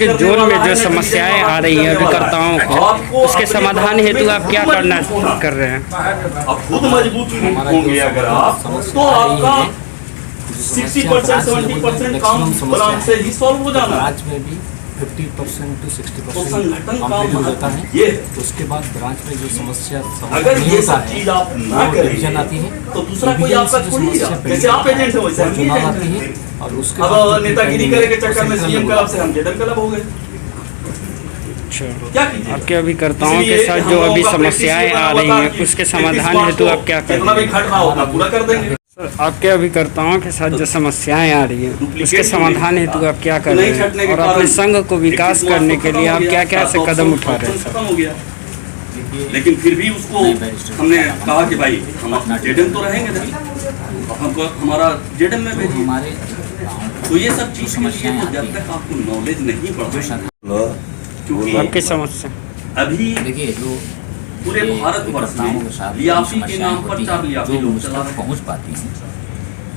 आपके जोन में जो समस्याएं आ रही हैं अभिकर्ताओं को, उसके समाधान हेतु आप क्या करना कर रहे हैं? अब खुद मजबूत होंगे अगर आप, तो आपका 60% 70% काम ब्रांच से ही सॉल्व हो जाना। ब्रांच में भी 50% to 60% तो संगठन का कंप्लीट हो जाता है। ये उसके बाद ब्रांच में जो समस्या अगर नहीं ये होता सब है, चीज आप ना वो करें डिवीजन आती है, तो दूसरा कोई डिवीजन आपका से जो थोड़ी समस्या है। पहले जैसे आप एजेंट है वैसे वो हम भी चुनाव एजेंट आती है, हैं। और उसके अब बाद नेतागिरी करे के चक्कर में सेंट्रल सीएम लेवल क्लब से हम जेडन क्लब हो गए। क्या कीजिए? आपके अभिकर्ताओं के साथ जो अभी समस्याएं आ रही हैं उसके समाधान हेतु आप क्या कर जितना रहे भी हैं? घट रहा होगा पूरा कर देंगे। सर, आपके अभिकर्ताओं के साथ जो समस्याएं आ रही हैं उसके समाधान हेतु आप क्या कर रहे हैं, और अपने संघ को विकास करने के लिए आप क्या क्या से कदम उठा रहे हैं? खत्म हो गया, लेकिन फिर भी उसको हमने कहा कि भाई हम जेडन तो रहेंगे नहीं, हमको हमारा जेडन में भेजिए। हमारे तो ये सब चीज के लिए तो जब तक आपको नॉलेज नहीं बढ़ेगा, क्योंकि आपकी समस्या अभी देखिए जो पूरे भारतवर्ष में लियाफी के नाम पर 4 लियाफी जो लोग मुझ चला तक रहे हैं, पहुंच पाती हैं,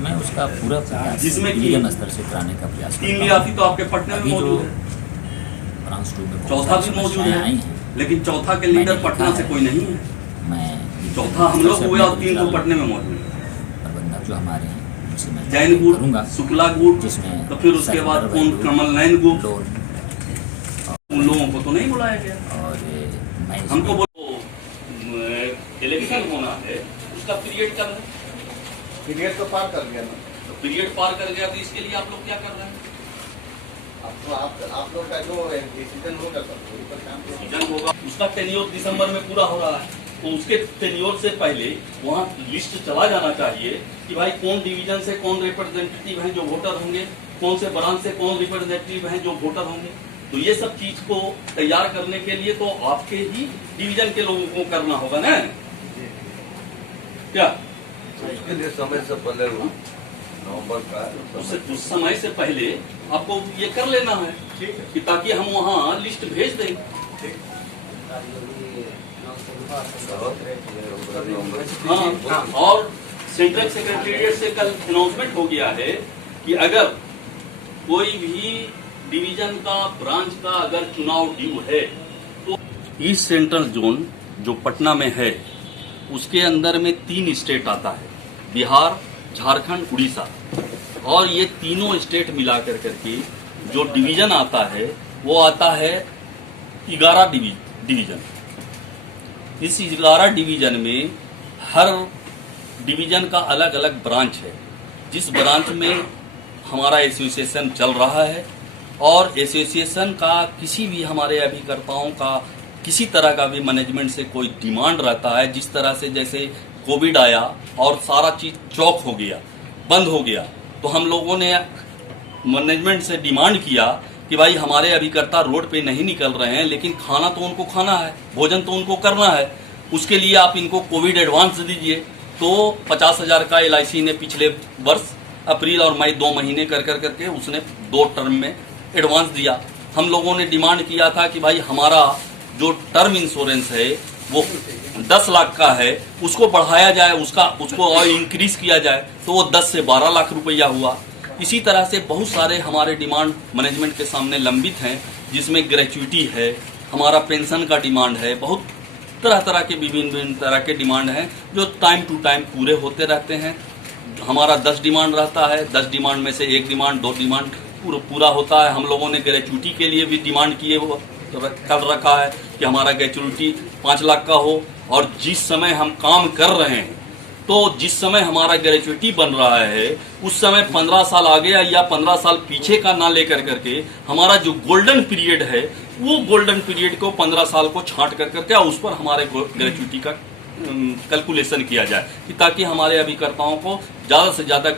मैं उसका पूरा प्रयास जिसमें कि डिवीजन स्तर से कराने का प्रयास 3 करता हूं। लियाफी तो आपके पटना में अभी जो मौजूद है, ब्रांच 2 में बहुत चौथा सारी भी मौजूद समस्याएं है, आई हैं, लेकिन चौथा के लीडर मैंने पटना लिखा से है। कोई नहीं है। मैं चौथा हम लोग हुए और 3 तो पटने में मौजूद है। प्रबंधक जो हमारे हैं उनसे मैं जैन गुट, करूंगा, शुक्ला गुट, जिसमें तो फिर उसके बाद कौन कमल नयन गुट, लोन उन लोगों को तो नहीं बुलाया गया। और मैं हमको बोलो इलेक्शन होना है, उसका पीरियड कब है? पीरियड तो पार कर गया ना। तो पीरियड पार कर गया, तो इसके लिए आप लोग क्या कर रहे हैं? अब तो आप लोग का जो डिसीजन होगा सब वही पर काम करेंगे। सीजन होगा, उसका टेन्योर दिसंबर में पूरा हो रहा है, तो उसके टेन्योर से पहले वहाँ लिस्ट चला जाना चाहिए कि भाई कौन डिवीजन से कौन रिप्रेजेंटेटिव हैं जो वोटर होंगे, कौन से ब्रांच से कौन रिप्रेजेंटेटिव हैं जो वोटर होंगे। तो ये सब चीज को तैयार करने के लिए तो आपके ही डिवीजन के लोगों को करना होगा ना, क्या? इसके लिए समय से पहले नवंबर का उस समय से पहले आपको ये कर लेना है कि ताकि हम वहाँ लिस्ट भेज दें। हाँ, और सेंट्रल सेक्रेटेरिएट से कल अनाउंसमेंट हो गया है कि अगर कोई भी डिवीजन का ब्रांच का अगर चुनाव ड्यू है तो ईस्ट सेंट्रल जोन जो पटना में है उसके अंदर में 3 स्टेट आता है, बिहार, झारखंड, उड़ीसा, और ये तीनों स्टेट मिलाकर करके जो डिवीजन आता है वो आता है 11 डिवीजन। इस 11 डिवीजन में हर डिवीजन का अलग अलग ब्रांच है। जिस ब्रांच में हमारा एसोसिएशन चल रहा है और एसोसिएशन का किसी भी हमारे अभिकर्ताओं का किसी तरह का भी मैनेजमेंट से कोई डिमांड रहता है, जिस तरह से जैसे कोविड आया और सारा चीज चौक हो गया, बंद हो गया, तो हम लोगों ने मैनेजमेंट से डिमांड किया कि भाई हमारे अभिकर्ता रोड पे नहीं निकल रहे हैं, लेकिन खाना तो उनको खाना है, भोजन तो उनको करना है, उसके लिए आप इनको कोविड एडवांस दीजिए। तो 50,000 का LIC ने पिछले वर्ष अप्रैल और मई 2 महीने कर करके उसने 2 टर्म में एडवांस दिया। हम लोगों ने डिमांड किया था कि भाई हमारा जो टर्म इंश्योरेंस है वो 10 लाख का है, उसको बढ़ाया जाए, उसको और इंक्रीज किया जाए, तो वो 10 से 12 लाख रुपया हुआ। इसी तरह से बहुत सारे हमारे डिमांड मैनेजमेंट के सामने लंबित हैं, जिसमें ग्रेचुइटी है, हमारा पेंशन का डिमांड है, बहुत तरह के विभिन्न तरह के डिमांड हैं जो टाइम टू टाइम पूरे होते रहते हैं। हमारा 10 डिमांड रहता है, 10 डिमांड में से 1 डिमांड 2 डिमांड पूरा होता है। हम लोगों ने ग्रेचुइटी के लिए भी डिमांड किए वो कर रखा है कि हमारा ग्रेचुइटी 5 लाख का हो, और जिस समय हम काम कर रहे हैं तो जिस समय हमारा ग्रेचुइटी बन रहा है उस समय 15 साल आगे या 15 साल पीछे का ना लेकर करके हमारा जो गोल्डन पीरियड है वो गोल्डन पीरियड को 15 साल को छांट कर करके उस पर हमारे ग्रेचुइटी का कैलकुलेशन किया जाए कि ताकि हमारे अभिकर्ताओं को ज्यादा से ज्यादा